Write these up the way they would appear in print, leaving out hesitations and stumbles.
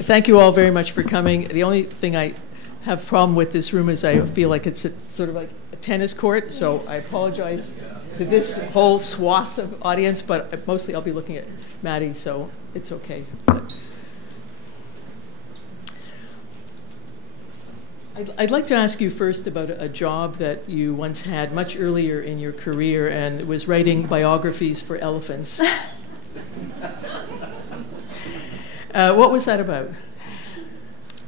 Thank you all very much for coming. The only thing I have a problem with this room is I feel like it's sort of like a tennis court, so I apologize to this whole swath of audience, but mostly I'll be looking at Maddie, so it's okay. I'd like to ask you first about a job that you once had much earlier in your career, and it was writing biographies for elephants. What was that about?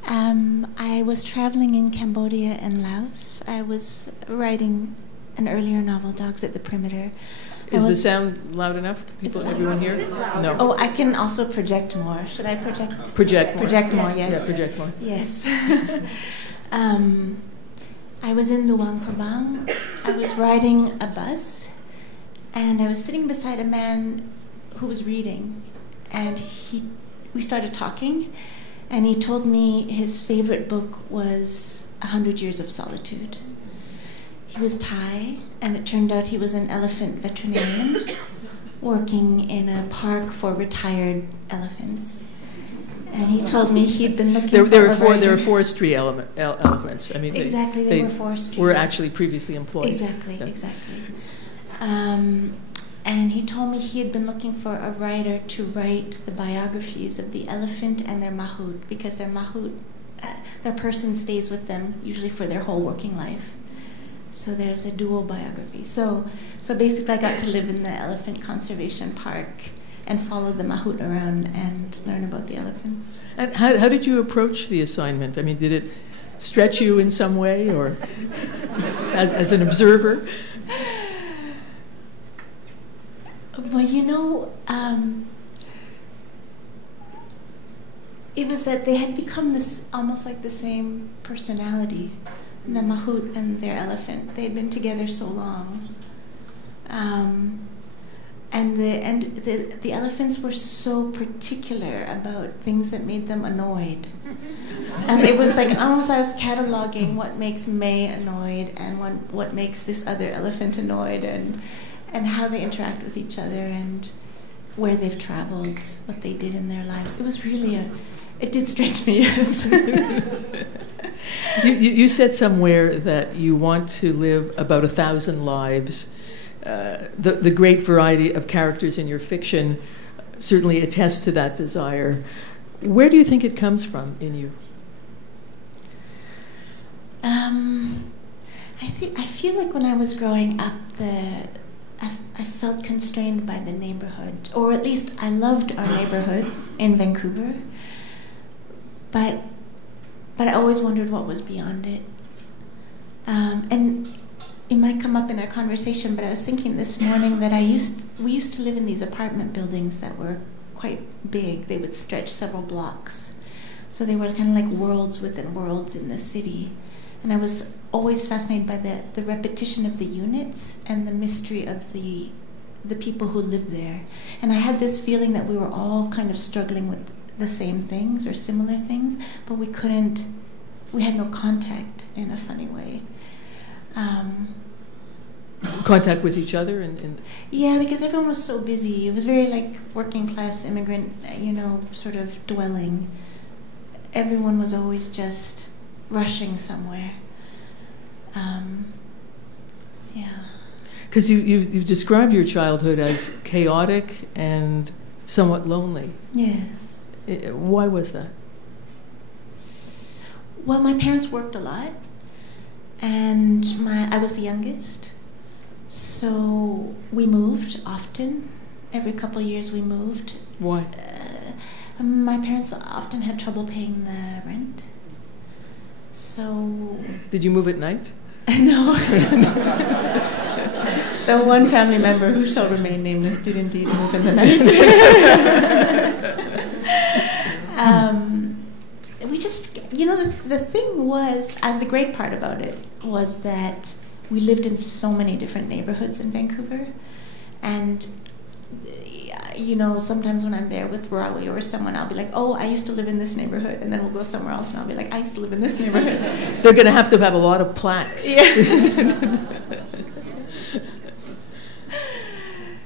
I was traveling in Cambodia and Laos. I was writing an earlier novel, Dogs at the Perimeter. Is the sound loud enough? Everyone here? No. Oh, I can also project more. Should I project? Project more. Project more, yes. Yeah, project more. Yes. I was in Luang Prabang. I was riding a bus, and I was sitting beside a man who was reading, and we started talking, and he told me his favorite book was 100 Years of Solitude. He was Thai, and it turned out he was an elephant veterinarian working in a park for retired elephants. And he told me he'd been looking for a writer. There were forestry elephants. I mean, exactly, they were forestry. Were actually previously employed. Exactly, yeah. Exactly. And he told me he had been looking for a writer to write the biographies of the elephant and their mahout, because their mahout, their person stays with them usually for their whole working life. So there's a dual biography. So basically I got to live in the elephant conservation park and follow the mahout around and learn about the elephants. And how did you approach the assignment? I mean, did it stretch you in some way, or as an observer? Well, it was that they had become this almost like the same personality, the mahout and their elephant. They had been together so long. And the elephants were so particular about things that made them annoyed. And it was like almost I was cataloging what makes May annoyed and what makes this other elephant annoyed, and how they interact with each other and where they've traveled, what they did in their lives. It was really it did stretch me, yes. You said somewhere that you want to live about 1,000 lives. The great variety of characters in your fiction certainly attests to that desire. Where do you think it comes from in you? I feel like when I was growing up, I felt constrained by the neighborhood, or at least I loved our neighborhood in Vancouver, but I always wondered what was beyond it. And it might come up in our conversation, but I was thinking this morning that we used to live in these apartment buildings that were quite big. They would stretch several blocks. So they were kind of like worlds within worlds in the city. And I was always fascinated by the repetition of the units and the mystery of the people who lived there. And I had this feeling that we were all kind of struggling with the same things or similar things, but we had no contact in a funny way. Contact with each other? Yeah, because everyone was so busy. It was very like working class immigrant, sort of dwelling. Everyone was always just rushing somewhere. Yeah. Because you've described your childhood as chaotic and somewhat lonely. Yes. Why was that? Well, my parents worked a lot, and I was the youngest, so we moved often. Every couple of years we moved. Why? My parents often had trouble paying the rent. So... Did you move at night? No. The one family member who shall remain nameless did indeed move in the night. We just, the thing was, and the great part about it was that we lived in so many different neighborhoods in Vancouver, and sometimes when I'm there with Rawi or someone, I'll be like, oh, I used to live in this neighborhood, and then we'll go somewhere else, and I'll be like, I used to live in this neighborhood. They're going to have a lot of plaques. Yeah.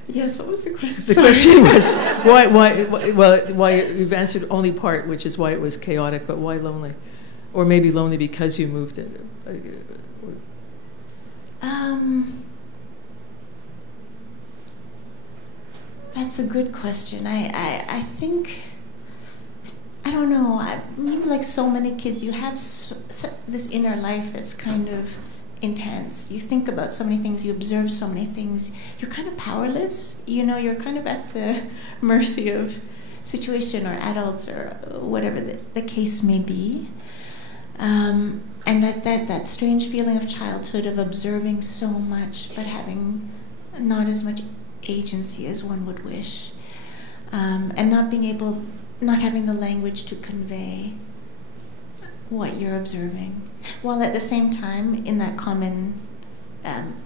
Yes, what was the question? The question was, why, you've answered only part, which is why it was chaotic, but why lonely? Or maybe lonely because you moved it. That's a good question. I think, I don't know, maybe like so many kids, you have this inner life that's kind of intense. You think about so many things, you observe so many things. You're kind of powerless, you're kind of at the mercy of situation or adults or whatever the case may be. And that strange feeling of childhood, of observing so much but having not as much agency as one would wish, and not having the language to convey what you're observing, while at the same time, in that common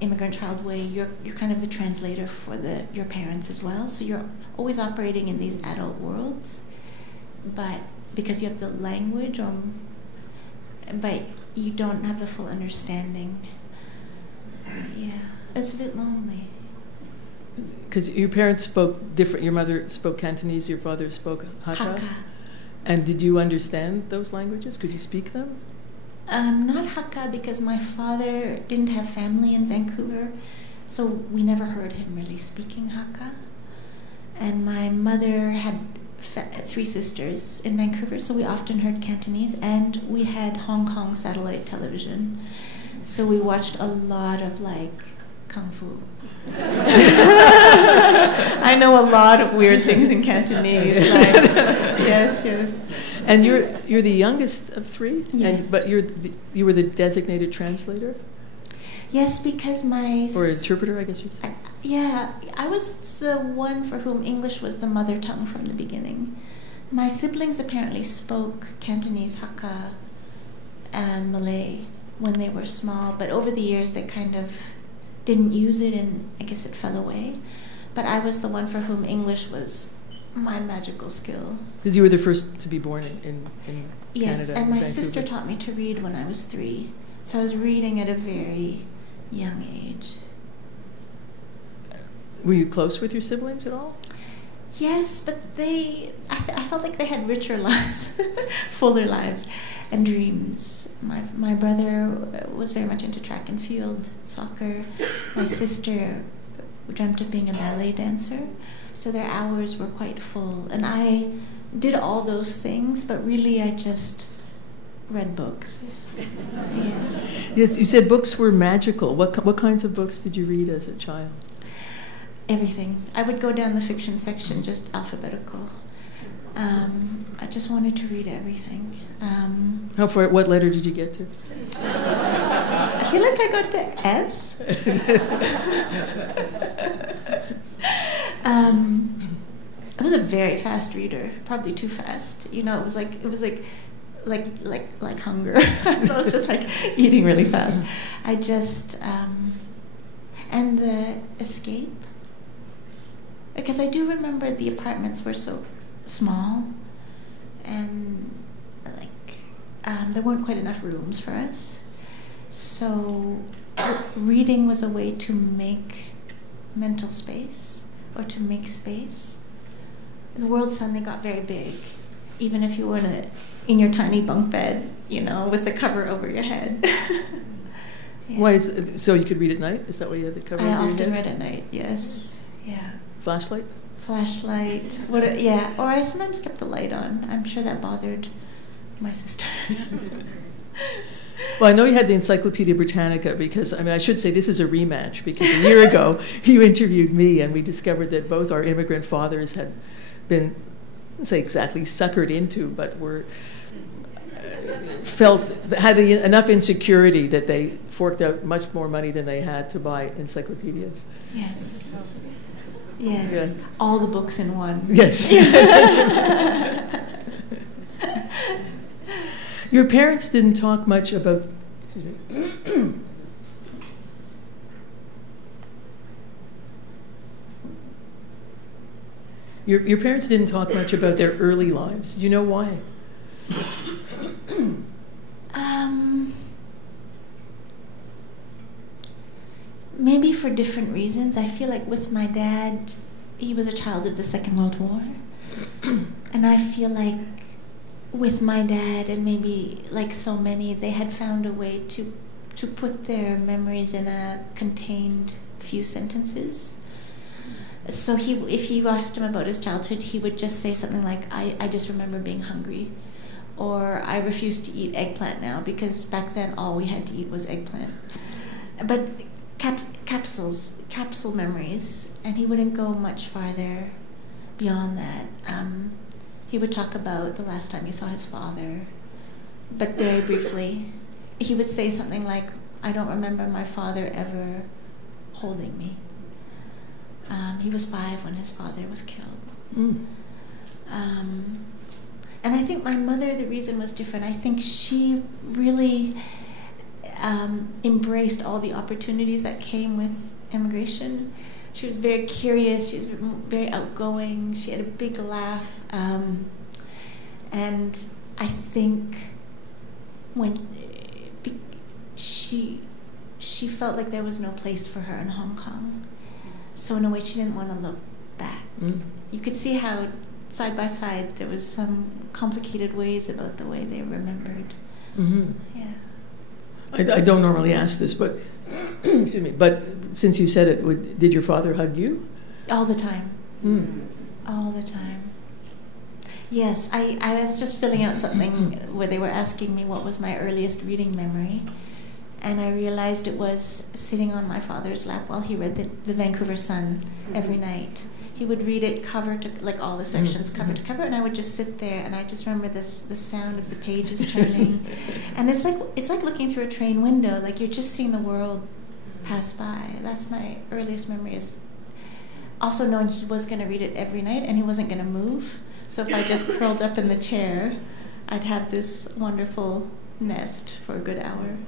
immigrant child way, you're kind of the translator for your parents as well. So you're always operating in these adult worlds, but because you have the language, but you don't have the full understanding. Yeah, it's a bit lonely. Because your parents spoke different. Your mother spoke Cantonese, your father spoke Hakka. And did you understand those languages? Could you speak them? Not Hakka, because my father didn't have family in Vancouver, so we never heard him really speaking Hakka. And my mother had 3 sisters in Vancouver, so we often heard Cantonese, and we had Hong Kong satellite television, so we watched a lot of Kung Fu. I know a lot of weird things in Cantonese. Yes. And you're the youngest of 3? Yes. But you were the designated translator? Yes, because or interpreter, I guess you'd say. I was the one for whom English was the mother tongue from the beginning. My siblings apparently spoke Cantonese, Hakka, and Malay when they were small, but over the years they kind of didn't use it, and I guess it fell away. But I was the one for whom English was my magical skill. Because you were the first to be born in yes, Canada. And my Vancouver. sister taught me to read when I was 3. So I was reading at a very young age. Were you close with your siblings at all? Yes, but I felt like they had richer lives, fuller lives, and dreams. My brother was very much into track and field, soccer. My sister dreamt of being a ballet dancer, so their hours were quite full. And I did all those things, but really I just read books. Yeah. Yes, you said books were magical. What kinds of books did you read as a child? Everything. I would go down the fiction section, just alphabetical. I just wanted to read everything. How far? What letter did you get to? I feel like I got to S. I was a very fast reader, probably too fast. It was like hunger. I was just eating really fast. I just and the escape, because I do remember the apartments were so small, and there weren't quite enough rooms for us. So reading was a way to make mental space, or to make space. The world suddenly got very big, even if you were in your tiny bunk bed, with the cover over your head. Yeah. Why so you could read at night? Is that why you had the cover over your head? I often read at night, yes. Yeah. Flashlight? Flashlight. Or I sometimes kept the light on. I'm sure that bothered my sister. Well, I know you had the Encyclopedia Britannica because, I should say this is a rematch because a year ago you interviewed me and we discovered that both our immigrant fathers had been, I wouldn't say exactly suckered into, but had enough insecurity that they forked out much more money than they had to buy encyclopedias. Yes. Yes. Yeah. All the books in one. Yes. Your parents didn't talk much about... Your parents didn't talk much about their early lives. Do you know why? Maybe for different reasons. I feel like with my dad, he was a child of the Second World War. And I feel like with my dad, and maybe like so many, they had found a way to put their memories in a contained few sentences. So if you asked him about his childhood, he would just say something like, I just remember being hungry. Or I refuse to eat eggplant now, because back then all we had to eat was eggplant. But capsule memories, and he wouldn't go much farther beyond that. He would talk about the last time he saw his father, but very briefly. He would say something like, I don't remember my father ever holding me. He was 5 when his father was killed. And I think my mother, the reason was different. I think she really embraced all the opportunities that came with immigration. She was very curious, she was very outgoing, she had a big laugh. And I think when she felt like there was no place for her in Hong Kong. So in a way, she didn't want to look back. You could see how side by side there was some complicated ways about the way they remembered. Yeah. I don't normally ask this, but excuse me. But since you said it, did your father hug you? All the time. All the time. Yes, I was just filling out something where they were asking me what was my earliest reading memory. And I realized it was sitting on my father's lap while he read the Vancouver Sun every night. He would read it cover to, like all the sections cover to cover, and I would just sit there, and I just remember the sound of the pages turning. And it's like looking through a train window, like you're just seeing the world pass by. That's my earliest memory, is also knowing he was going to read it every night and he wasn't going to move. So if I just curled up in the chair, I'd have this wonderful nest for a good hour.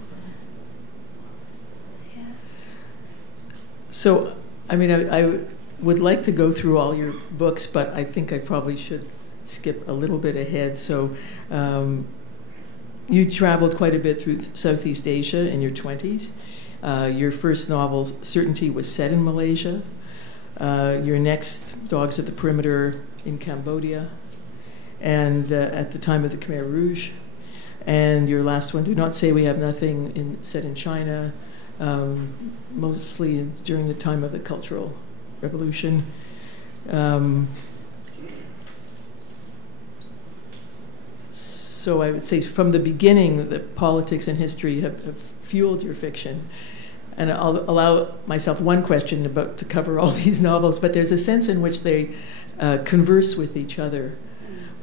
So, I mean, I would like to go through all your books, but I think I probably should skip a little bit ahead. So, you traveled quite a bit through Southeast Asia in your 20s. Your first novel, Certainty, was set in Malaysia. Your next, Dogs at the Perimeter, in Cambodia, and at the time of the Khmer Rouge. And your last one, Do Not Say We Have Nothing, set in China. Mostly during the time of the Cultural Revolution. So I would say from the beginning, the politics and history have fueled your fiction. And I'll allow myself one question to cover all these novels, but there's a sense in which they converse with each other.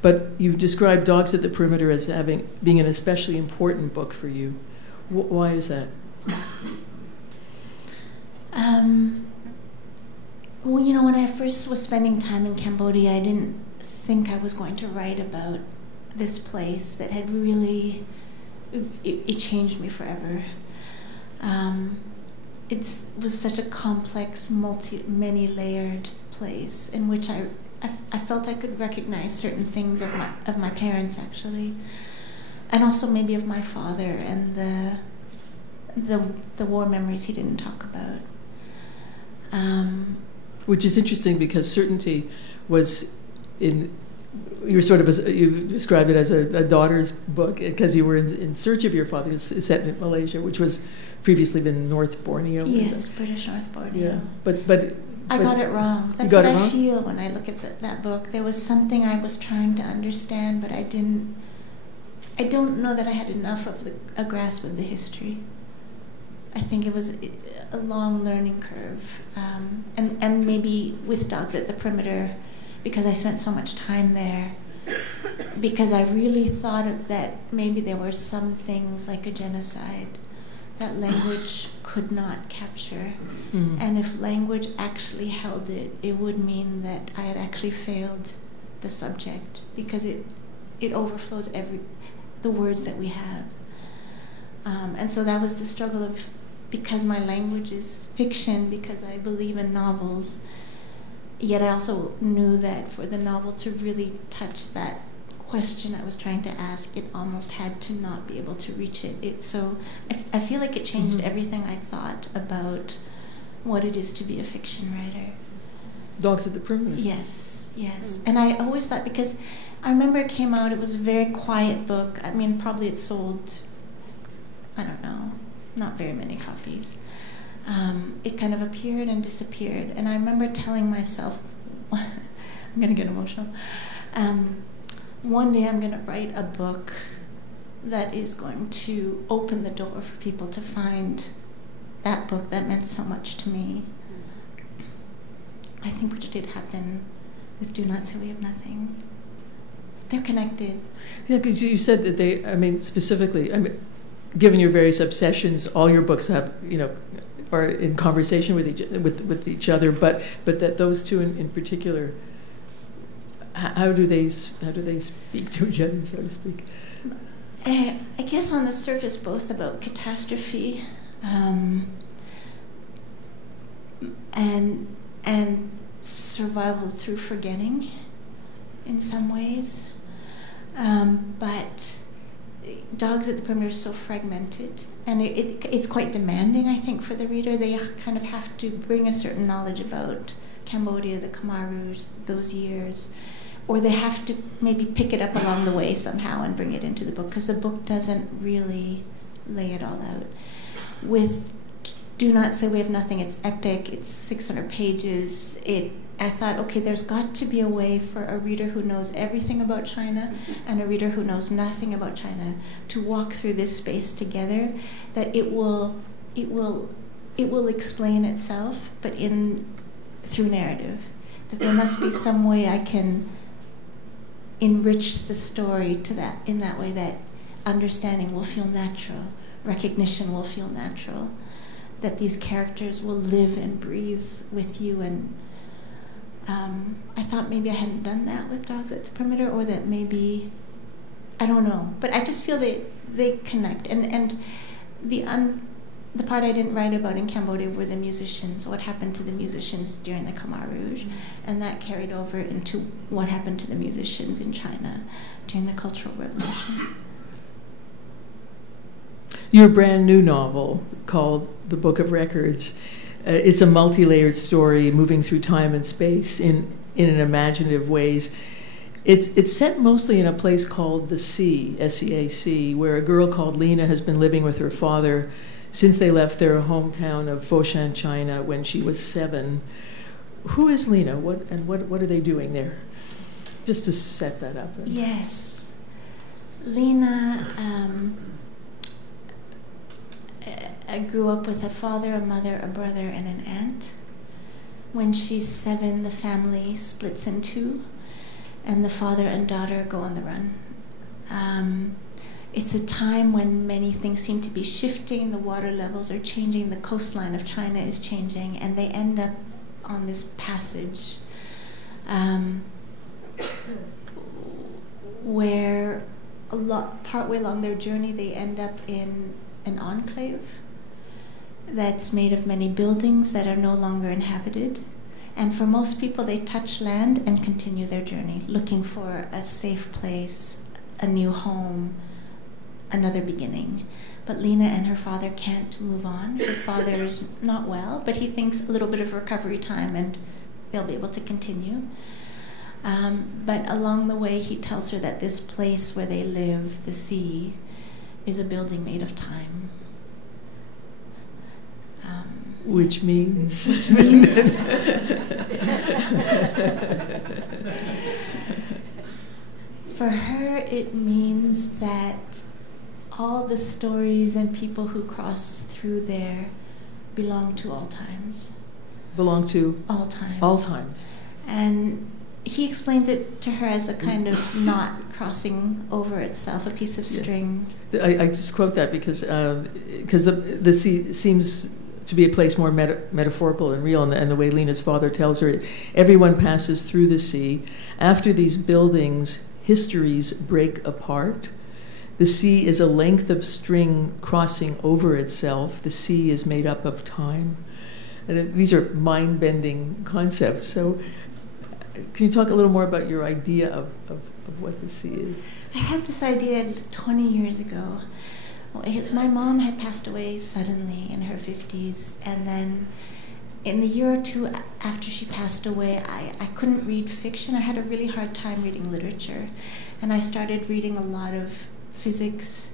But you've described Dogs at the Perimeter as being an especially important book for you. Why is that? Well, you know, when I first was spending time in Cambodia, I didn't think I was going to write about this place that had really, it changed me forever. It was such a complex, many-layered place in which I felt I could recognize certain things of my parents, actually, and also maybe of my father and the war memories he didn't talk about. Which is interesting because Certainty was you described it as a daughter's book because you were in search of your father, set in Malaysia, which was previously been North Borneo. Yes, British North Borneo. Yeah, but I got it wrong. That's what I feel when I look at that book. There was something I was trying to understand, but I don't know that I had enough of a grasp of the history. I think it was a long learning curve. And maybe with Dogs at the Perimeter, because I spent so much time there, because I really thought that maybe there were some things like a genocide that language could not capture. Mm-hmm. And if language actually held it, it would mean that I had actually failed the subject, because it overflows the words that we have. And so that was the struggle of, because my language is fiction, because I believe in novels, yet I also knew that for the novel to really touch that question I was trying to ask, it almost had to not be able to reach it. So I feel like it changed everything I thought about what it is to be a fiction writer. Dogs at the Perimeter. Yes, yes. And I always thought, because I remember it came out, it was a very quiet book. I mean, probably it sold, I don't know, not very many copies. It kind of appeared and disappeared. And I remember telling myself, I'm going to get emotional, one day I'm going to write a book that is going to open the door for people to find that book that meant so much to me. I think which did happen with Do Not Say We Have Nothing. They're connected. Yeah, because you said that they, I mean, specifically, I mean, given your various obsessions, all your books have, are in conversation with each other, but that those two in particular, how do they speak to each other, so to speak? I guess on the surface, both about catastrophe and survival through forgetting in some ways. But Dogs at the Perimeter is so fragmented, and it's quite demanding, I think, for the reader. They kind of have to bring a certain knowledge about Cambodia, the Khmer Rouge, those years, or they have to maybe pick it up along the way somehow and bring it into the book, because the book doesn't really lay it all out. With Do Not Say We Have Nothing, it's epic, it's 600 pages. I thought, okay, there's got to be a way for a reader who knows everything about China and a reader who knows nothing about China to walk through this space together, that it will explain itself, but through narrative. That there must be some way I can enrich the story in that way that understanding will feel natural, recognition will feel natural, that these characters will live and breathe with you. And I thought maybe I hadn't done that with Dogs at the Perimeter, or that maybe, I don't know, but I just feel they connect. And the part I didn't write about in Cambodia were the musicians, what happened to the musicians during the Khmer Rouge, and that carried over into what happened to the musicians in China during the Cultural Revolution. Your brand new novel, called The Book of Records, it's a multi-layered story moving through time and space in an imaginative ways. It's set mostly in a place called the Sea, S-E-A-C, where a girl called Lena has been living with her father since they left their hometown of Foshan, China, when she was 7. Who is Lena? What are they doing there? Just to set that up. Yes. Lena I grew up with a father, a mother, a brother, and an aunt. When she's 7, the family splits in two, and the father and daughter go on the run. It's a time when many things seem to be shifting, the water levels are changing, the coastline of China is changing, and they end up on this passage where partway along their journey they end up in an enclave that's made of many buildings that are no longer inhabited. And for most people, they touch land and continue their journey, looking for a safe place, a new home, another beginning. But Lena and her father can't move on. Her father's not well, but he thinks a little bit of recovery time and they'll be able to continue. But along the way, he tells her that this place where they live, the sea, is a building made of time. Which means? Which means for her, it means that all the stories and people who cross through there belong to all times. Belong to? All times. All times. And he explains it to her as a kind of knot crossing over itself, a piece of string. I just quote that because the sea seems to be a place more metaphorical and real, and the way Lena's father tells her, everyone passes through the sea. After these buildings, histories break apart. The sea is a length of string crossing over itself. The sea is made up of time. And these are mind-bending concepts. So can you talk a little more about your idea of what the sea is? I had this idea 20 years ago. My mom had passed away suddenly in her 50s, and then in the year or two after she passed away, I couldn't read fiction. I had a really hard time reading literature. And I started reading a lot of physics,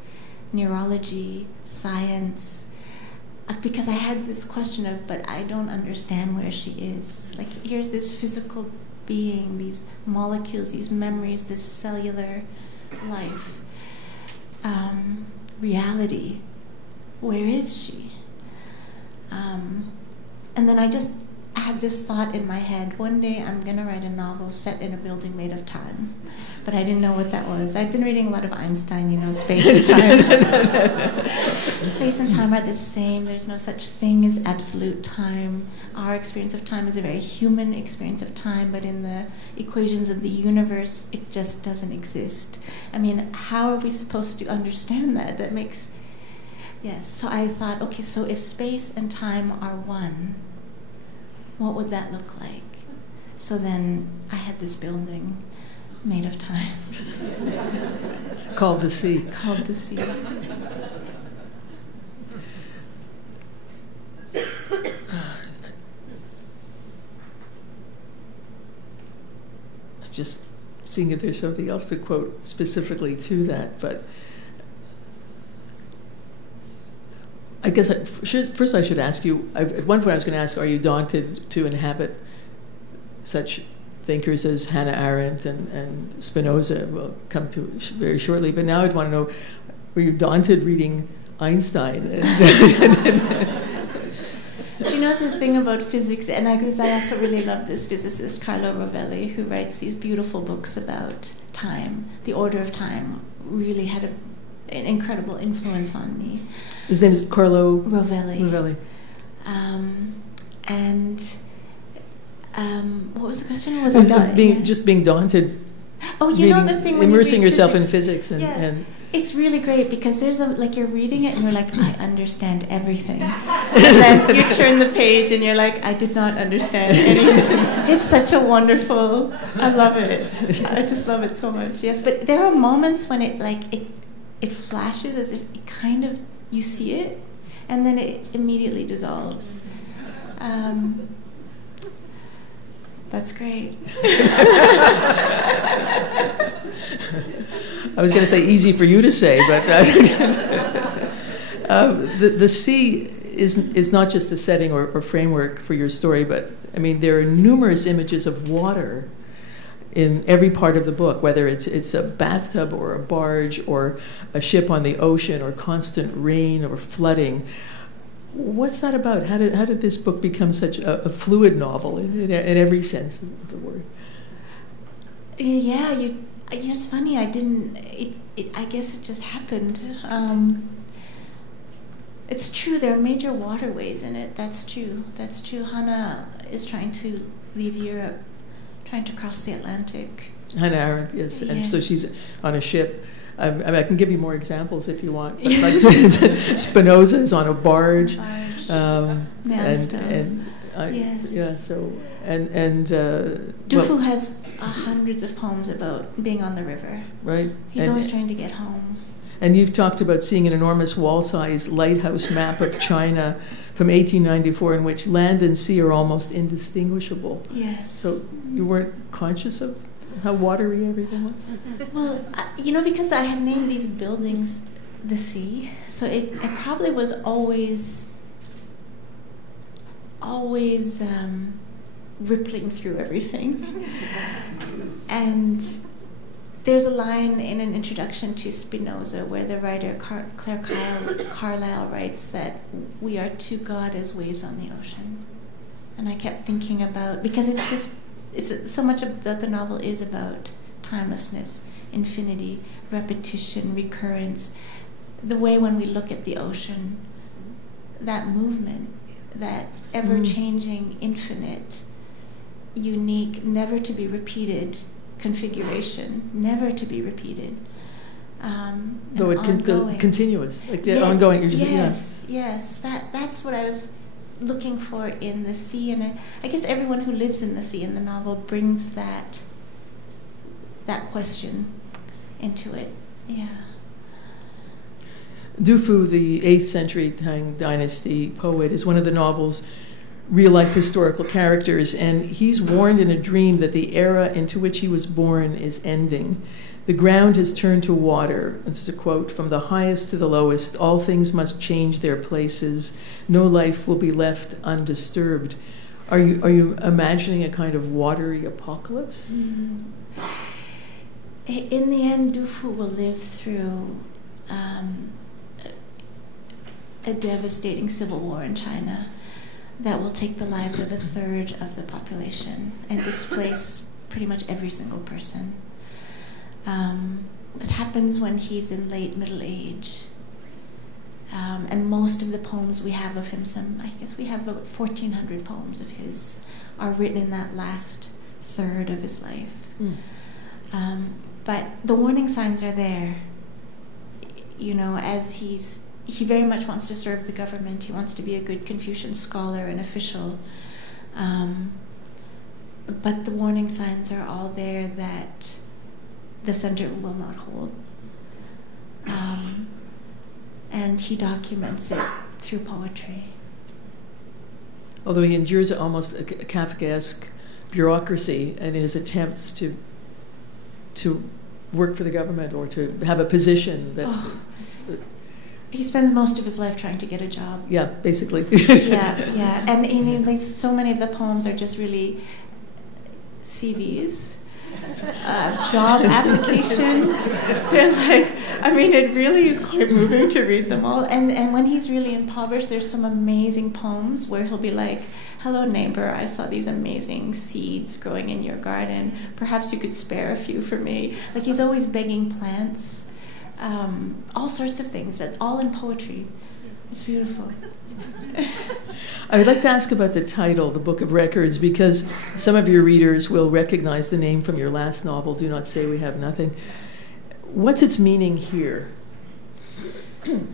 neurology, science, because I had this question of, but I don't understand where she is. Like, here's this physical being, these molecules, these memories, this cellular life, reality. Where is she? And then I just had this thought in my head, one day I'm going to write a novel set in a building made of time. But I didn't know what that was. I'd been reading a lot of Einstein, you know, space and time. Space and time are the same. There's no such thing as absolute time. Our experience of time is a very human experience of time, but in the equations of the universe, it just doesn't exist. I mean, how are we supposed to understand that? That makes... Yes, so I thought, okay, so if space and time are one, what would that look like? So then I had this building made of time. Called the sea. Called the sea. Just seeing if there's something else to quote specifically to that, but I guess first I should ask you, at one point I was going to ask, are you daunted to inhabit such thinkers as Hannah Arendt and Spinoza? We'll come to very shortly, but now I'd want to know, were you daunted reading Einstein? Do you know the thing about physics, and I also really love this physicist, Carlo Rovelli, who writes these beautiful books about time, the order of time, really had an incredible influence on me. His name is Carlo Rovelli. What was the question? Was just being daunted? Oh, you know the thing when immersing you read yourself physics, in physics and it's really great because there's you're reading it and you're like, I understand everything, and then you turn the page and you're like, I did not understand anything. It's such a wonderful. I love it. I just love it so much. Yes, but there are moments when it flashes as if it kind of you see it, and then it immediately dissolves. That's great. I was going to say easy for you to say, but the sea is not just the setting or framework for your story, but I mean there are numerous images of water in every part of the book, whether it's a bathtub or a barge or a ship on the ocean or constant rain or flooding. What's that about? How did this book become such a fluid novel in every sense of the word? Yeah, it's funny. I didn't. I guess it just happened. It's true. There are major waterways in it. That's true. Hannah is trying to leave Europe, trying to cross the Atlantic. Hannah Arendt, yes. And so she's on a ship. I mean, I can give you more examples if you want. But like Spinoza is on a barge. Yes. Yeah. So Dufu has hundreds of poems about being on the river. Right. He's always trying to get home. And you've talked about seeing an enormous wall-sized lighthouse map of China from 1894 in which land and sea are almost indistinguishable. Yes. So you weren't conscious of how watery everything was? Well, because I had named these buildings the sea, so it probably was always rippling through everything. And there's a line in an introduction to Spinoza where the writer Claire Carlyle writes that we are to God as waves on the ocean. And I kept thinking about, because it's so much of the novel is about timelessness, infinity, repetition, recurrence. The way when we look at the ocean, that movement, that ever-changing, infinite, unique, never to be repeated configuration, never to be repeated. Though it continuous, like the ongoing. Yes. That's what I was looking for in the sea, and I guess everyone who lives in the sea in the novel brings that question into it. Yeah. Du Fu, the 8th century Tang Dynasty poet, is one of the novels real-life historical characters, and he's warned in a dream that the era into which he was born is ending. The ground has turned to water. This is a quote: from the highest to the lowest, all things must change their places. No life will be left undisturbed. Are you imagining a kind of watery apocalypse? Mm-hmm. In the end, Du Fu will live through a devastating civil war in China that will take the lives of a third of the population and displace pretty much every single person. It happens when he's in late middle age. And most of the poems we have of him, I guess we have about 1,400 poems of his, are written in that last third of his life. Mm. But the warning signs are there. You know, as he very much wants to serve the government. He wants to be a good Confucian scholar and official. But the warning signs are all there that the center will not hold. And he documents it through poetry. Although he endures almost a Kafkaesque bureaucracy in his attempts to work for the government or to have a position that... He spends most of his life trying to get a job. Yeah, basically. yeah. And like, so many of the poems are just really CVs, job applications. They're like, I mean, it really is quite moving to read them all. And when he's really impoverished, there's some amazing poems where he'll be like, hello, neighbor, I saw these amazing seeds growing in your garden. Perhaps you could spare a few for me. Like, he's always begging plants. All sorts of things, but all in poetry. It's beautiful. I would like to ask about the title, The Book of Records, because some of your readers will recognize the name from your last novel, Do Not Say We Have Nothing. What's its meaning here? In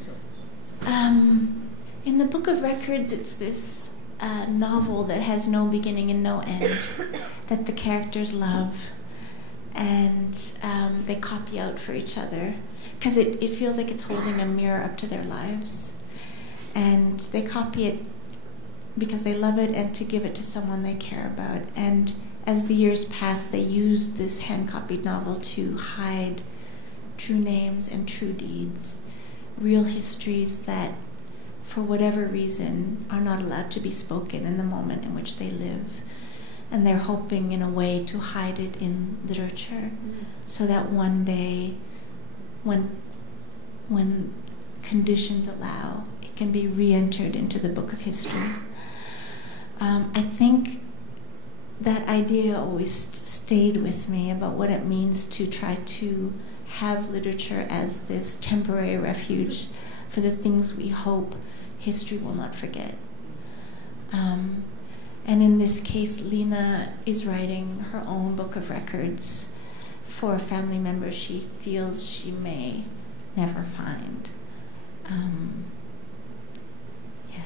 The Book of Records, it's this novel that has no beginning and no end, that the characters love, and they copy out for each other, because it feels like it's holding a mirror up to their lives. And they copy it because they love it and to give it to someone they care about. And as the years pass, they use this hand-copied novel to hide true names and true deeds, real histories that, for whatever reason, are not allowed to be spoken in the moment in which they live. And they're hoping, in a way, to hide it in literature, so that one day, when conditions allow, it can be re-entered into the book of history. I think that idea always stayed with me about what it means to try to have literature as this temporary refuge for the things we hope history will not forget. And in this case, Lena is writing her own book of records for a family member she feels she may never find. Yes.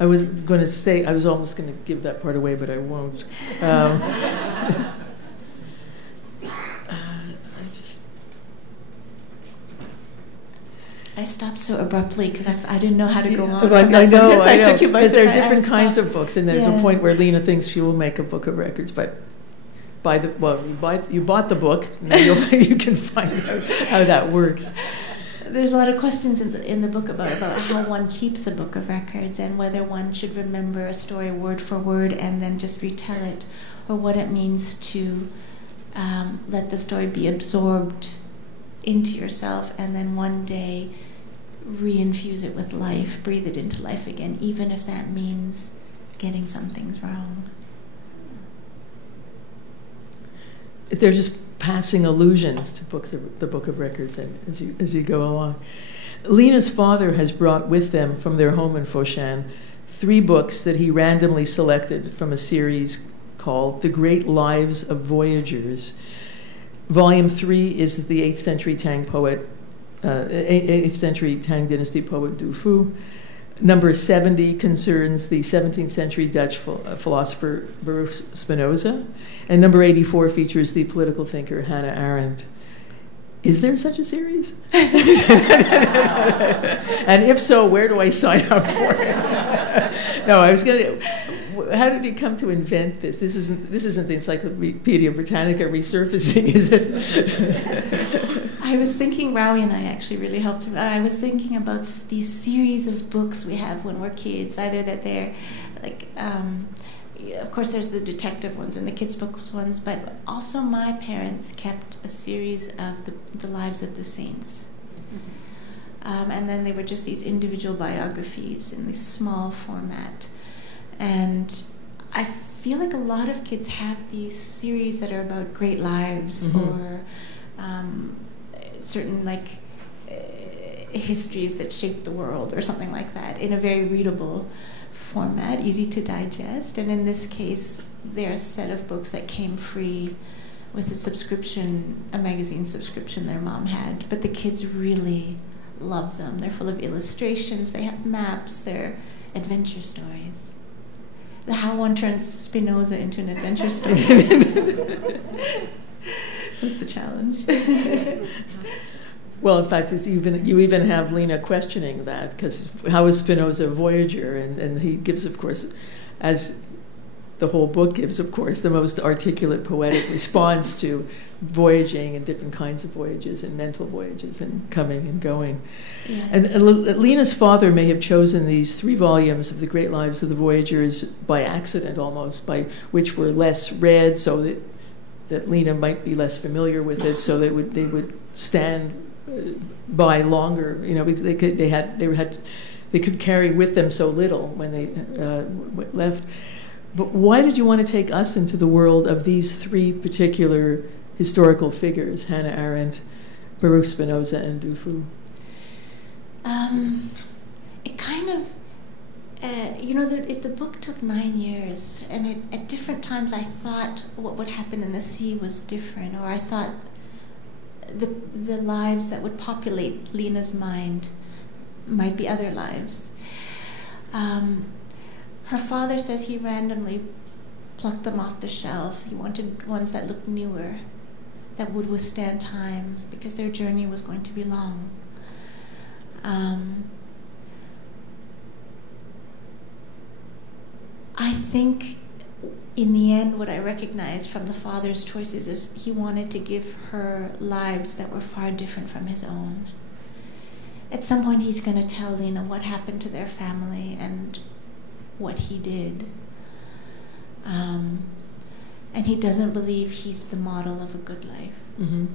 I was going to say, I was almost going to give that part away, but I won't. I stopped so abruptly because I didn't know how to go on. I know. I took you by because there are surprise. different kinds of books, and there's Yes. a point where Lena thinks she will make a book of records, but you bought the book, now you can find out how that works. There's a lot of questions in the book about how one keeps a book of records and whether one should remember a story word for word and then just retell it, or what it means to let the story be absorbed into yourself and then one day reinfuse it with life, breathe it into life again, even if that means getting some things wrong. They're just passing allusions to the book of records as you go along. Lena's father has brought with them from their home in Foshan 3 books that he randomly selected from a series called The Great Lives of Voyagers. Volume 3 is the 8th century Tang poet, 8th century Tang dynasty poet Du Fu. Number 70 concerns the 17th century Dutch philosopher Baruch Spinoza. And number 84 features the political thinker Hannah Arendt. is there such a series? And if so, where do I sign up for it? No, I was going to. How did you come to invent this? This isn't the Encyclopedia Britannica resurfacing, is it? I was thinking, Rowie and I actually really helped him. I was thinking about these series of books we have when we're kids, either that they're like, of course there's the detective ones and the kids' books ones, but also my parents kept a series of the lives of the saints. And then they were just these individual biographies in this small format. And I feel like a lot of kids have these series that are about great lives or certain histories that shaped the world or something like that in a very readable format, easy to digest. And in this case, they're a set of books that came free with a magazine subscription their mom had. But the kids really love them. They're full of illustrations, they have maps, they're adventure stories. How one turns Spinoza into an adventure story was the challenge. Well, in fact, you even have Lena questioning that, because how is Spinoza a voyager? And he gives, of course, as the whole book gives, of course, the most articulate poetic response to voyaging and different kinds of voyages and mental voyages and coming and going. Yes. And Lena's father may have chosen these 3 volumes of the Great Lives of the Voyagers by accident almost, by which were less read, so that Lena might be less familiar with it, so they would stand by longer, because they could carry with them so little when they left. But why did you want to take us into the world of these 3 particular historical figures, Hannah Arendt, Baruch Spinoza, and Du Fu? It kind of, the book took 9 years, and at different times I thought what would happen in the sea was different, or I thought the lives that would populate Lena's mind might be other lives. Her father says he randomly plucked them off the shelf. He wanted ones that looked newer, that would withstand time, because their journey was going to be long. I think in the end what I recognized from the father's choices is he wanted to give her lives that were far different from his own. At some point he's going to tell Lena what happened to their family and what he did. And he doesn't believe he's the model of a good life. Mm-hmm.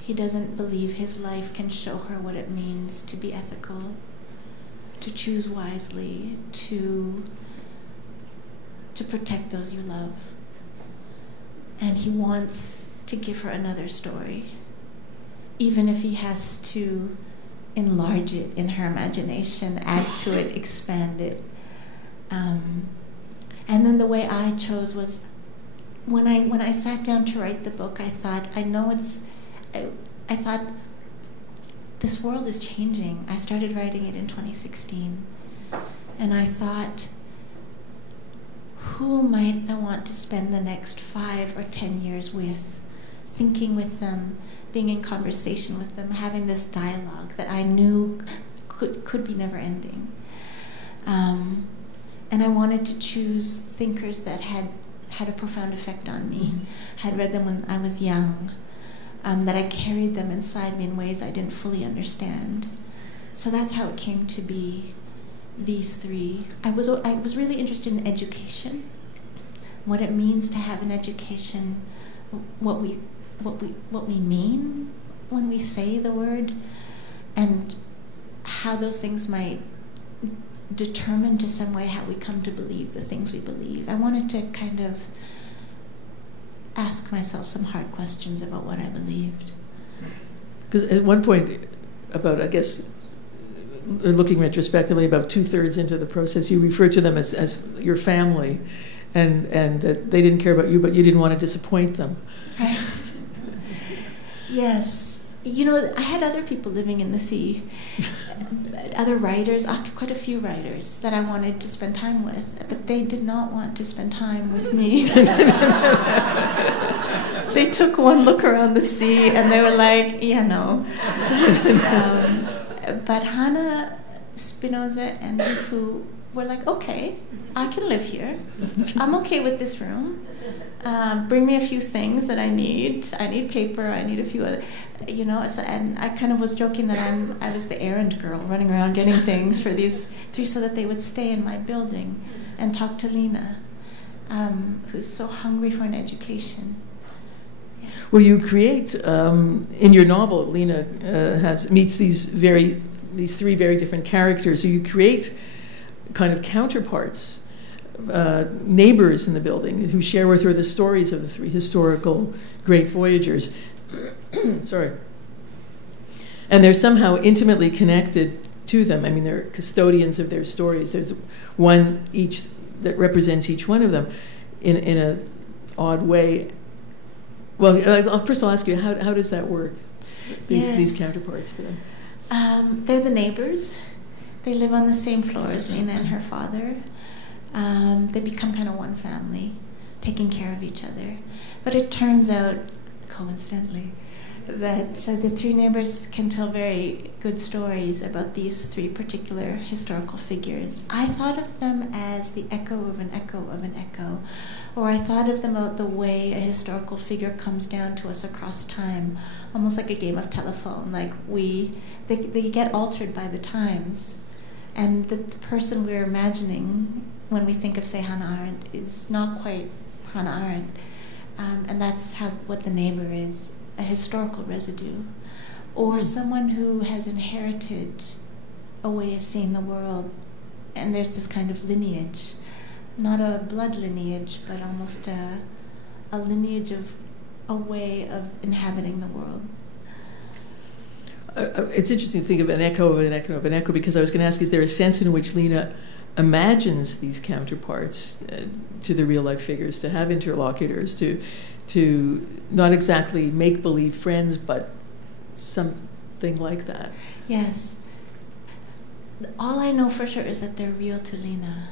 He doesn't believe his life can show her what it means to be ethical, to choose wisely, to protect those you love. And he wants to give her another story, even if he has to enlarge it in her imagination, add to it, expand it. And then the way I chose was, when I sat down to write the book, I thought, I thought this world is changing. I started writing it in 2016, and I thought, who might I want to spend the next 5 or 10 years with, thinking with them, being in conversation with them, having this dialogue that I knew could be never ending. And I wanted to choose thinkers that had a profound effect on me, mm-hmm. had read them when I was young, that I carried them inside me in ways I didn't fully understand. So that's how it came to be, these 3. I was really interested in education, what it means to have an education, what we mean when we say the word, and how those things might determine to some way how we come to believe the things we believe. I wanted to kind of ask myself some hard questions about what I believed. Because at one point, about, I guess, looking retrospectively, about 2/3 into the process, you referred to them as your family, and that they didn't care about you, but you didn't want to disappoint them. Right. Yes. I had other people living in the sea, other writers, quite a few writers that I wanted to spend time with, but they did not want to spend time with me. They took one look around the sea and they were like, yeah, no. But Hannah, Spinoza, and Dufu were like, okay, I can live here. I'm okay with this room. Bring me a few things that I need. I need paper. I need a few other, So, and I kind of was joking that I was the errand girl running around getting things for these three so that they would stay in my building and talk to Lena, who's so hungry for an education. Yeah. Well, you create in your novel. Lena meets these three very different characters. So you create kind of counterparts. Neighbors in the building who share with her the stories of the three historical great voyagers. Sorry. And they're somehow intimately connected to them. I mean, they're custodians of their stories. There's one each that represents each one of them in an odd way. Well, first I'll ask you, how does that work, these counterparts for them? They're the neighbors. They live on the same floor as Lena and her father. They become kind of one family, taking care of each other. But it turns out, coincidentally, that the three neighbors can tell very good stories about these three particular historical figures. I thought of them as the echo of an echo of an echo, or I thought of them about the way a historical figure comes down to us across time, almost like a game of telephone. Like they get altered by the times, and the person we're imagining when we think of, say, Hannah Arendt, is not quite Hannah Arendt. And that's what the neighbor is, a historical residue, or someone who has inherited a way of seeing the world. And there's this kind of lineage, not a blood lineage, but almost a lineage of a way of inhabiting the world. It's interesting to think of an echo of an echo of an echo, because I was going to ask, is there a sense in which Lena imagines these counterparts to the real life figures, to have interlocutors, to not exactly make believe friends, but something like that? Yes. All I know for sure is that they're real to Lena.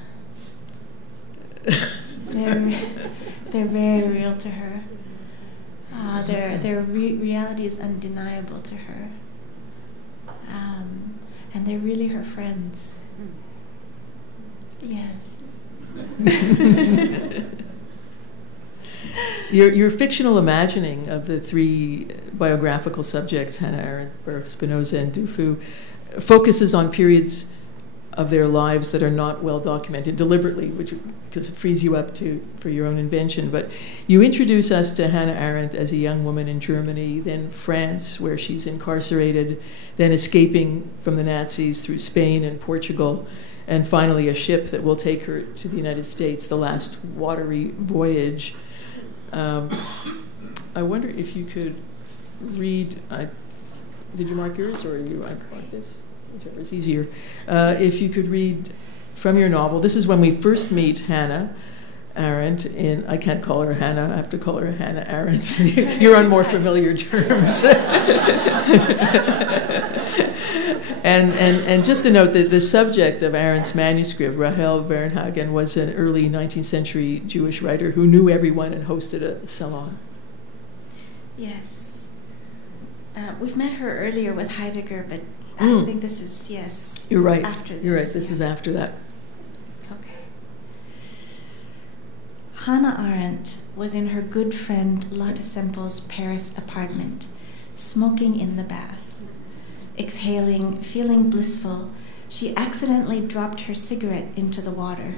They're very real to her. Their reality is undeniable to her, and they're really her friends. Yes. Your fictional imagining of the three biographical subjects, Hannah Arendt, Baruch Spinoza, and Dufu, focuses on periods of their lives that are not well documented deliberately, because it frees you up for your own invention. But you introduce us to Hannah Arendt as a young woman in Germany, then France, where she's incarcerated, then escaping from the Nazis through Spain and Portugal, and finally a ship that will take her to the United States, the last watery voyage. I wonder if you could read, did you mark yours, or I marked this? Whichever is easier. If you could read from your novel. This is when we first meet Hannah Arendt I can't call her Hannah, I have to call her Hannah Arendt. You're on more familiar terms. And just to note that the subject of Arendt's manuscript, Rahel Wernhagen, was an early 19th century Jewish writer who knew everyone and hosted a salon. Yes. We've met her earlier with Heidegger, but I think this is, yes. You're right. After this. You're right. This is after that. Okay. Hannah Arendt was in her good friend Lotte Sempel's Paris apartment, smoking in the bath. Exhaling, feeling blissful, she accidentally dropped her cigarette into the water.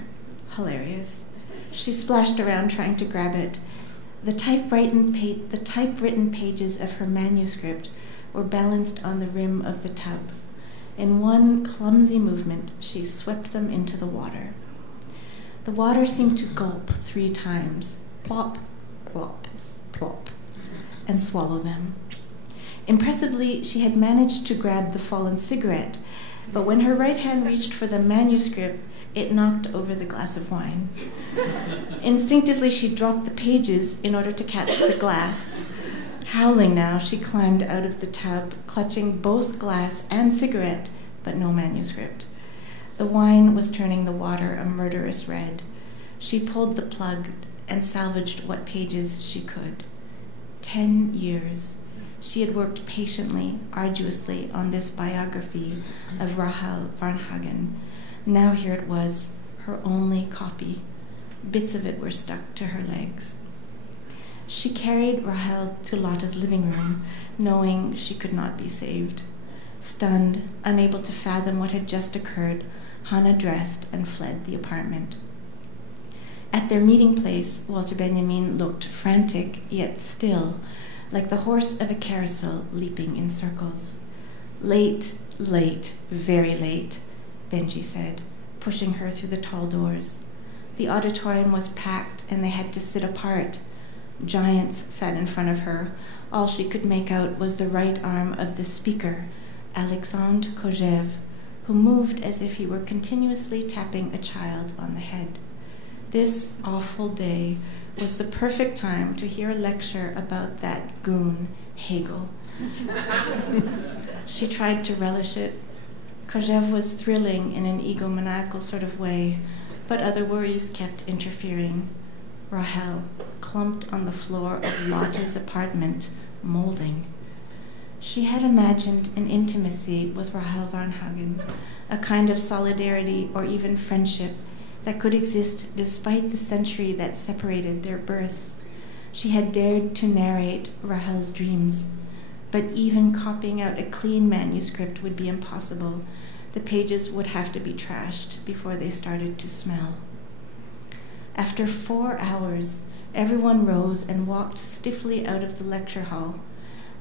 Hilarious. She splashed around trying to grab it. The typewritten pages of her manuscript were balanced on the rim of the tub. In one clumsy movement, she swept them into the water. The water seemed to gulp 3 times, plop, plop, plop, and swallow them. Impressively, she had managed to grab the fallen cigarette, but when her right hand reached for the manuscript, it knocked over the glass of wine. Instinctively, she dropped the pages in order to catch the glass. Howling now, she climbed out of the tub, clutching both glass and cigarette, but no manuscript. The wine was turning the water a murderous red. She pulled the plug and salvaged what pages she could. 10 years. She had worked patiently, arduously on this biography of Rahel Varnhagen. Now here it was, her only copy. Bits of it were stuck to her legs. She carried Rahel to Lotta's living room, knowing she could not be saved. Stunned, unable to fathom what had just occurred, Hannah dressed and fled the apartment. At their meeting place, Walter Benjamin looked frantic, yet still, like the horse of a carousel leaping in circles. Late, late, very late, Benji said, pushing her through the tall doors. The auditorium was packed, and they had to sit apart. Giants sat in front of her. All she could make out was the right arm of the speaker, Alexandre Kojève, who moved as if he were continuously tapping a child on the head. This awful day was the perfect time to hear a lecture about that goon, Hegel. She tried to relish it. Kojève was thrilling in an egomaniacal sort of way, but other worries kept interfering. Rahel, clumped on the floor of Lotta's apartment, molding. She had imagined an intimacy with Rahel Varnhagen, a kind of solidarity or even friendship that could exist despite the century that separated their births. She had dared to narrate Rahel's dreams, but even copying out a clean manuscript would be impossible. The pages would have to be trashed before they started to smell. After 4 hours, everyone rose and walked stiffly out of the lecture hall.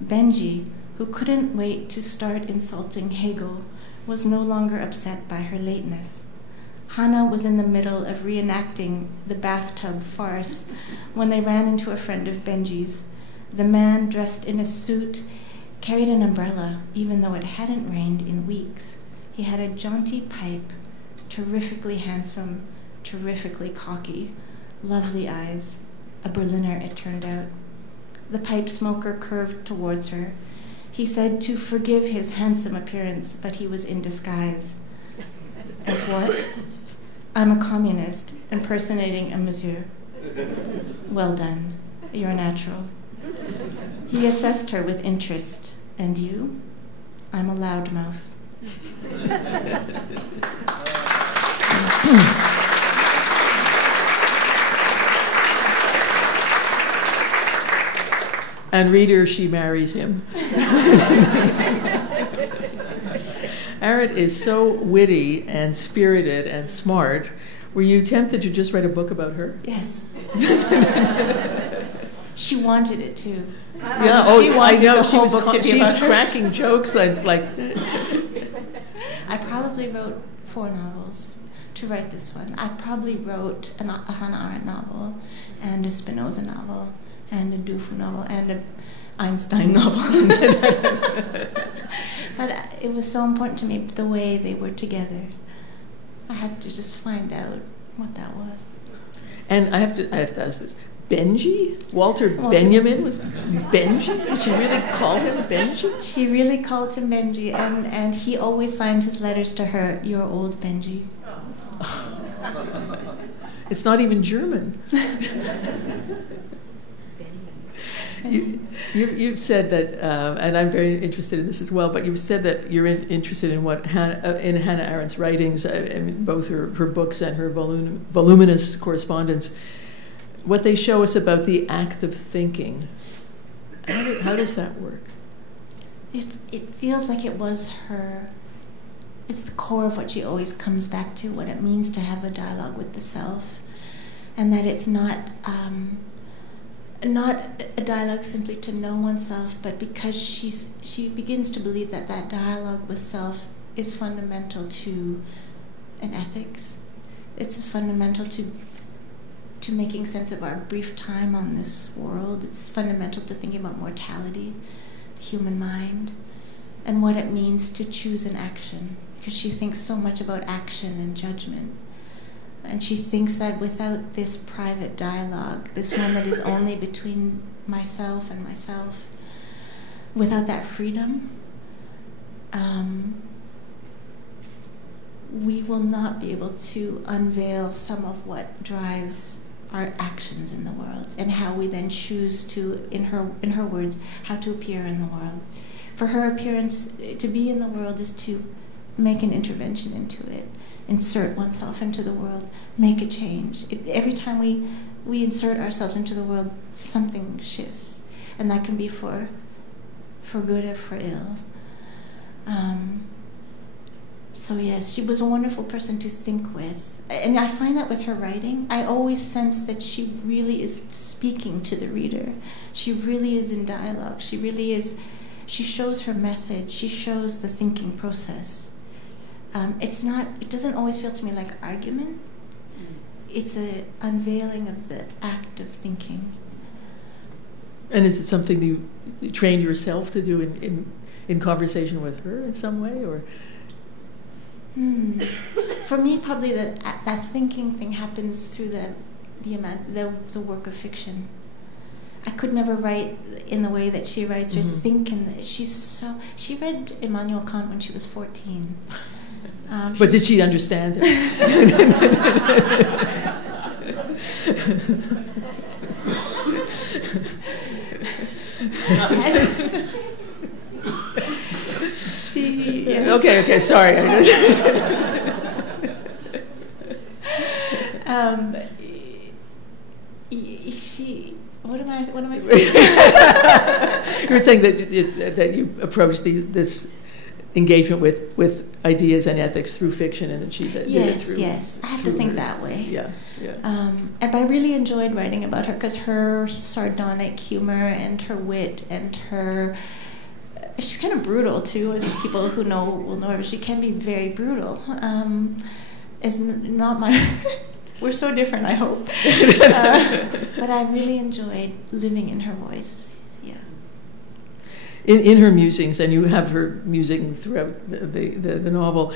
Benji, who couldn't wait to start insulting Hegel, was no longer upset by her lateness. Hannah was in the middle of reenacting the bathtub farce when they ran into a friend of Benji's. The man, dressed in a suit, carried an umbrella, even though it hadn't rained in weeks. He had a jaunty pipe, terrifically handsome, terrifically cocky, lovely eyes, a Berliner it turned out. The pipe smoker curved towards her. He said to forgive his handsome appearance, but he was in disguise. As what? I'm a communist, impersonating a monsieur. Well done. You're a natural. He assessed her with interest. And you? I'm a loudmouth. And reader, she marries him. Arendt is so witty and spirited and smart. Were you tempted to just write a book about her? Yes. She wanted it too. Yeah, she wanted the whole book to be about her. She's cracking jokes like. I probably wrote 4 novels to write this one. I probably wrote a Hannah Arendt novel, and a Spinoza novel, and a Dufu novel, and a Einstein novel. But it was so important to me, the way they were together. I had to just find out what that was. And I have to ask this. Benji? Walter Benjamin was Benji? Did she really call him Benji? She really called him Benji, and he always signed his letters to her, your old Benji. It's not even German. You've said that, and I'm very interested in this as well, but you've said that you're interested in what in Hannah Arendt's writings, I mean, both her books and her voluminous correspondence, what they show us about the act of thinking. How does that work? It feels like it was her, it's the core of what she always comes back to, what it means to have a dialogue with the self, and that it's not a dialogue simply to know oneself, but because she begins to believe that that dialogue with self is fundamental to an ethics. It's fundamental to making sense of our brief time on this world. It's fundamental to thinking about mortality, the human mind, and what it means to choose an action, because she thinks so much about action and judgment. And she thinks that without this private dialogue, this one that is only between myself and myself, without that freedom, we will not be able to unveil some of what drives our actions in the world, and how we then choose to, in her words, how to appear in the world. For her, appearance, to be in the world is to make an intervention into it, insert oneself into the world, make a change. Every time we insert ourselves into the world, something shifts, and that can be for good or for ill. So yes, she was a wonderful person to think with. And I find that with her writing, I always sense that she really is speaking to the reader. She really is in dialogue. She really is, she shows her method. She shows the thinking process. It doesn't always feel to me like argument. It's an unveiling of the act of thinking. And is it something you trained yourself to do in conversation with her in some way, or? For me, probably that thinking thing happens through the work of fiction. I could never write in the way that she writes, or think she read Immanuel Kant when she was 14. But did she understand it? Yes. Okay, sorry. What am I saying? You were saying that you approached this engagement with ideas and ethics through fiction, and that she did it through. Yes, I have to think that way. Yeah. And I really enjoyed writing about her because her sardonic humor and her wit and her. She's kind of brutal too, as people who know will know her. She can be very brutal. Is not my. We're so different, I hope. But I really enjoyed living in her voice. Yeah. In her musings, and you have her musing throughout the novel.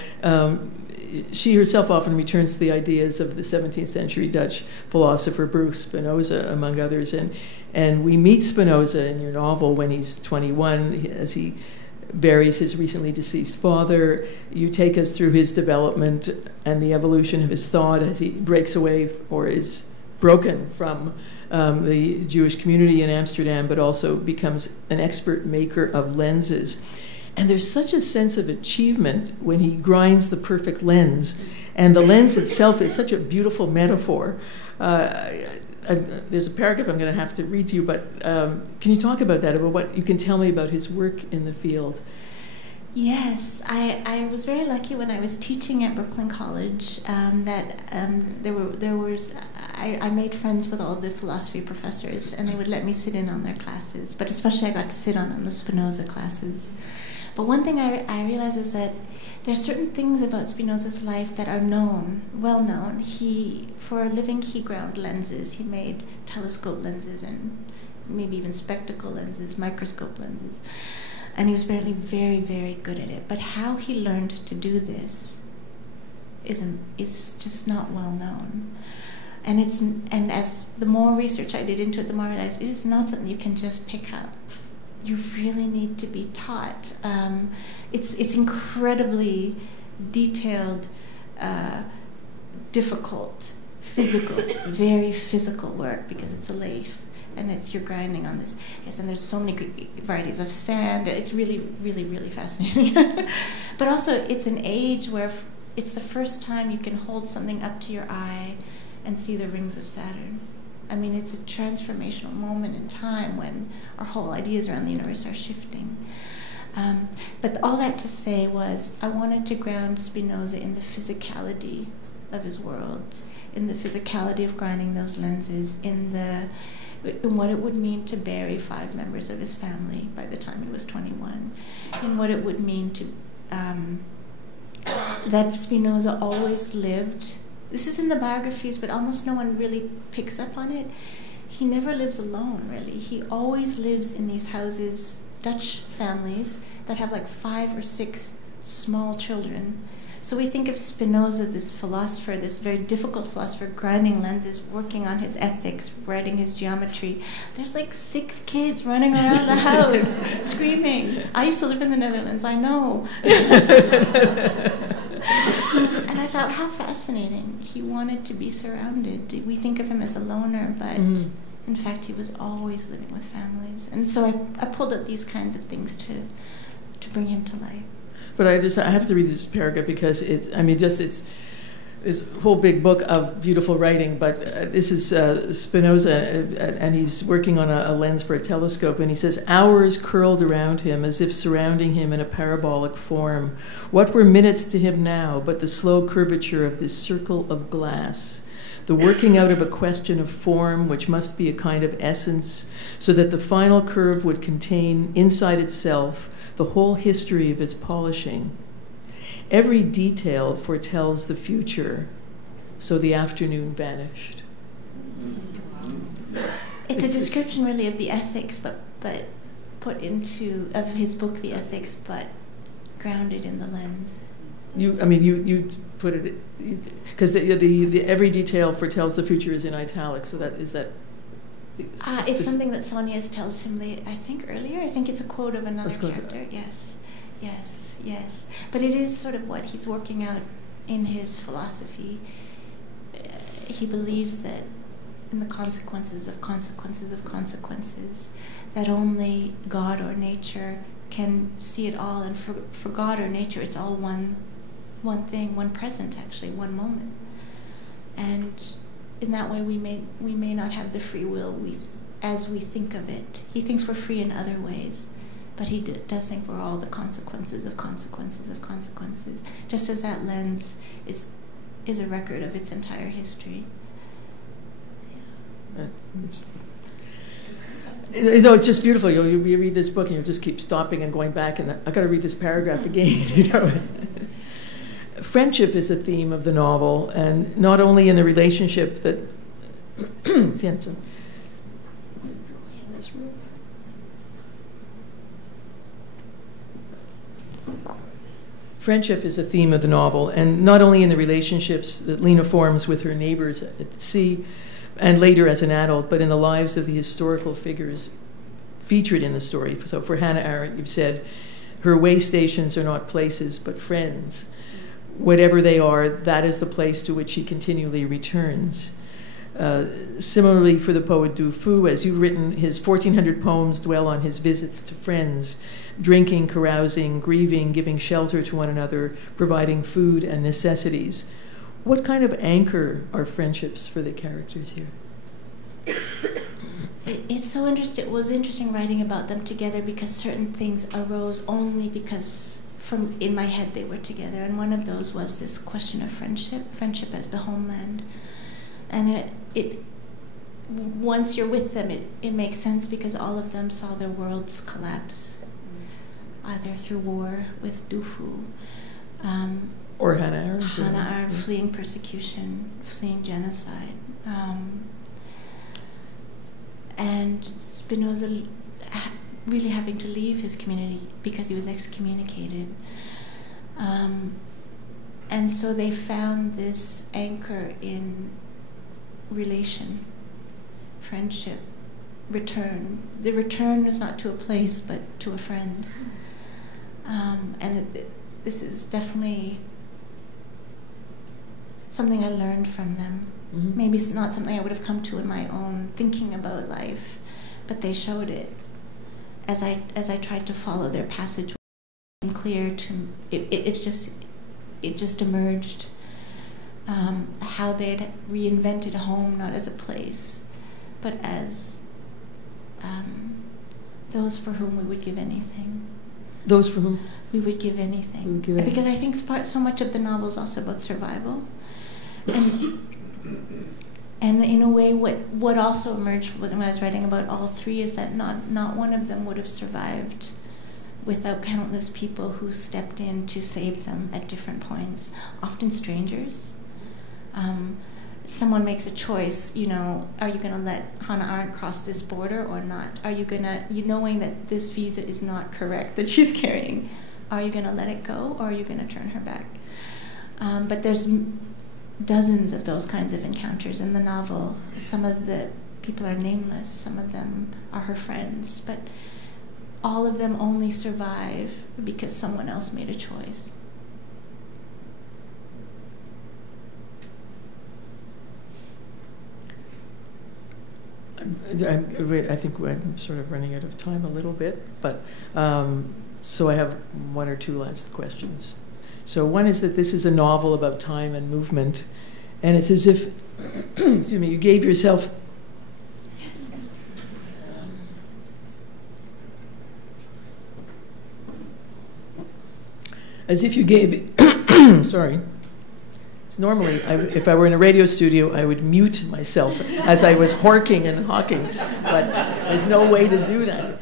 She herself often returns to the ideas of the 17th century Dutch philosopher Baruch Spinoza, among others, and we meet Spinoza in your novel when he's 21, as he buries his recently deceased father. You take us through his development and the evolution of his thought as he breaks away or is broken from the Jewish community in Amsterdam, but also becomes an expert maker of lenses. And there's such a sense of achievement when he grinds the perfect lens. And the lens itself is such a beautiful metaphor. There's a paragraph I'm going to have to read to you, but can you talk about that, about what you can tell me about his work in the field? Yes, I was very lucky when I was teaching at Brooklyn College that I made friends with all the philosophy professors, and they would let me sit in on their classes, but especially I got to sit on the Spinoza classes. But one thing I realized is that there's certain things about Spinoza's life that are known, well known. For a living, he ground lenses. He made telescope lenses and maybe even spectacle lenses, microscope lenses. And he was apparently very, very good at it. But how he learned to do this is just not well known. And as the more research I did into it, the more I realized it is not something you can just pick up. You really need to be taught. It's incredibly detailed, difficult, physical, very physical work because it's a lathe and you're grinding on this. Yes, and there's so many varieties of sand. It's really, really, really fascinating. But also, it's an age where it's the first time you can hold something up to your eye and see the rings of Saturn. I mean, it's a transformational moment in time when our whole ideas around the universe are shifting. But all that to say was, I wanted to ground Spinoza in the physicality of his world, in the physicality of grinding those lenses, in what it would mean to bury 5 members of his family by the time he was 21, in what it would mean to that Spinoza always lived. This is in the biographies, but almost no one really picks up on it. He never lives alone, really. He always lives in these houses, Dutch families, that have like 5 or 6 small children. So we think of Spinoza, this philosopher, this very difficult philosopher, grinding lenses, working on his ethics, writing his geometry. There's like 6 kids running around the house, screaming. I used to live in the Netherlands, I know. And I thought, how fascinating. He wanted to be surrounded. We think of him as a loner, but in fact, he was always living with families. And so I pulled up these kinds of things to bring him to life. But I have to read this paragraph because it's this whole big book of beautiful writing, but this is Spinoza, and he's working on a lens for a telescope, and he says, hours curled around him as if surrounding him in a parabolic form. What were minutes to him now but the slow curvature of this circle of glass, the working out of a question of form which must be a kind of essence, so that the final curve would contain inside itself the whole history of its polishing. Every detail foretells the future, so the afternoon vanished. It's a description really of the ethics, but put into, of his book, The Ethics, but grounded in the lens. You put it, because the every detail foretells the future is in italics, so is that... It's something that Sonia tells him, I think earlier. I think it's a quote of another character. Yes. But it is sort of what he's working out in his philosophy. He believes that in the consequences of consequences of consequences, that only God or nature can see it all. And for God or nature, it's all one thing, one present, actually, one moment. And in that way, we may not have the free will as we think of it. He thinks we're free in other ways. But he does think we're all the consequences of consequences of consequences, just as that lens is a record of its entire history. It's just beautiful. You read this book and you just keep stopping and going back, and I've got to read this paragraph again. Friendship is a theme of the novel, and not only in the relationship that... Friendship is a theme of the novel, and not only in the relationships that Lena forms with her neighbors at sea and later as an adult, but in the lives of the historical figures featured in the story. So for Hannah Arendt, you've said, her way stations are not places, but friends. Whatever they are, that is the place to which she continually returns. Similarly, for the poet Du Fu, as you've written, his 1,400 poems dwell on his visits to friends, drinking, carousing, grieving, giving shelter to one another, providing food and necessities. What kind of anchor are friendships for the characters here? It's so interesting. It was interesting writing about them together because certain things arose only because in my head they were together. And one of those was this question of friendship as the homeland. And it once you're with them, it makes sense because all of them saw their worlds collapse, either through war with Du Fu, or Hannah Arendt. Hannah Arendt fleeing persecution, fleeing genocide, and Spinoza really having to leave his community because he was excommunicated. And so they found this anchor in relation, friendship, return. The return is not to a place, but to a friend. And this is definitely something I learned from them. Mm-hmm. Maybe it's not something I would have come to in my own thinking about life, but they showed it as I tried to follow their passage. It became clear to it just emerged how they'd reinvented home not as a place, but as those for whom we would give anything. Those for whom? We would give anything. Because I think so much of the novel is also about survival. And in a way, what also emerged when I was writing about all three is that not one of them would have survived without countless people who stepped in to save them at different points, often strangers. Someone makes a choice, are you going to let Hannah Arendt cross this border or not? Are you going to, knowing that this visa is not correct, that she's carrying, are you going to let it go or are you going to turn her back? But there's dozens of those kinds of encounters in the novel. Some of the people are nameless, some of them are her friends, but all of them only survive because someone else made a choice. I think I'm sort of running out of time a little bit, but so I have one or two last questions. So one is that this is a novel about time and movement, and it's as if, excuse me, you gave yourself. As if you gave, sorry. Normally, if I were in a radio studio, I would mute myself as I was horking and hawking, but there's no way to do that.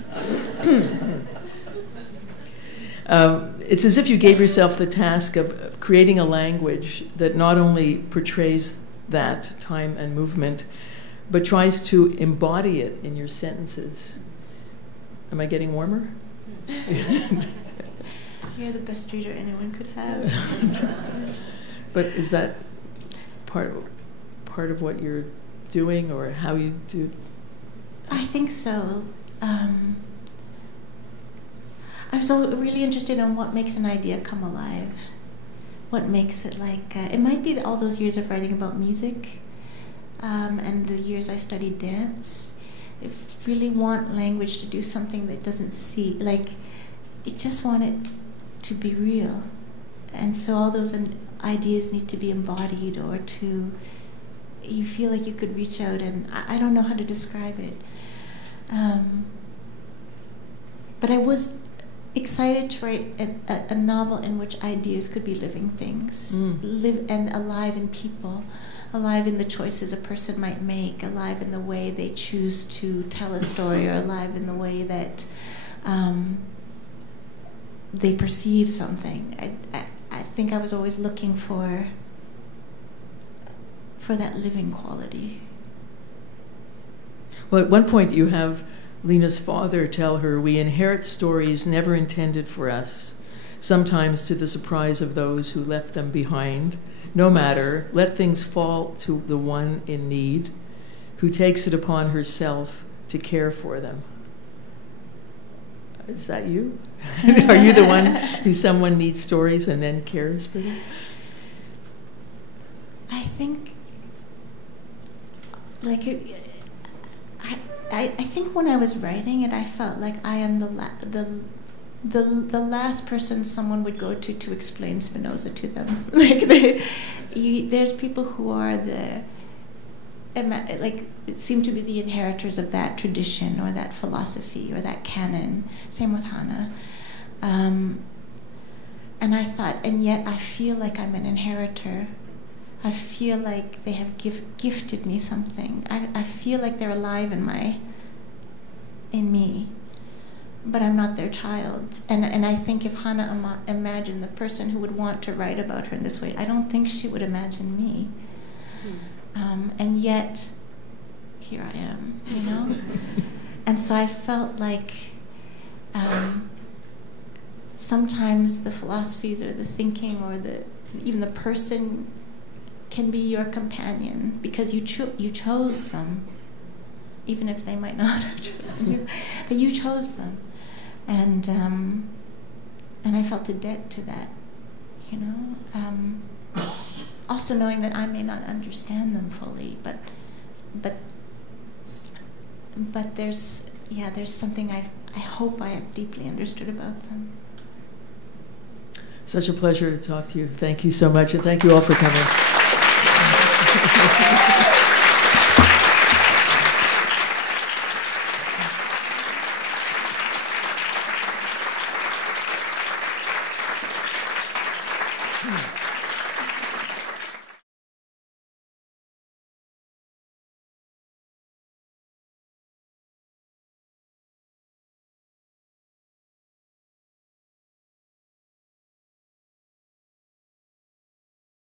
It's as if you gave yourself the task of creating a language that not only portrays that time and movement, but tries to embody it in your sentences. Am I getting warmer? You're the best reader anyone could have. But is that part of what you're doing, or how you do? I think so. I'm so really interested in what makes an idea come alive. What makes it like? It might be all those years of writing about music, and the years I studied dance. I really want language to do something that doesn't see. Like, I just want it to be real, and so all those ideas need to be embodied, or you feel like you could reach out, and I don't know how to describe it. But I was excited to write a novel in which ideas could be living things, live and alive in people, alive in the choices a person might make, alive in the way they choose to tell a story, or alive in the way that they perceive something. I think I was always looking for that living quality. Well, at one point you have Lena's father tell her, "We inherit stories never intended for us, sometimes to the surprise of those who left them behind. No matter, let things fall to the one in need, who takes it upon herself to care for them." Is that you? Are you the one who someone needs stories and then cares for them? I think, like, I think when I was writing it, I felt like I am the last person someone would go to explain Spinoza to them. Like, there's people who are it seemed to be the inheritors of that tradition or that philosophy or that canon. Same with Hannah. And I thought, and yet I feel like I'm an inheritor. I feel like they have gifted me something. I feel like they're alive in me, but I'm not their child. And I think if Hannah imagined the person who would want to write about her in this way, I don't think she would imagine me. And yet, here I am, you know? And so I felt like sometimes the philosophies or the thinking or even the person can be your companion because you chose them, even if they might not have chosen you, but you chose them. And I felt a debt to that, you know? Also knowing that I may not understand them fully, but there's something I hope I have deeply understood about them. Such a pleasure to talk to you. Thank you so much, and thank you all for coming.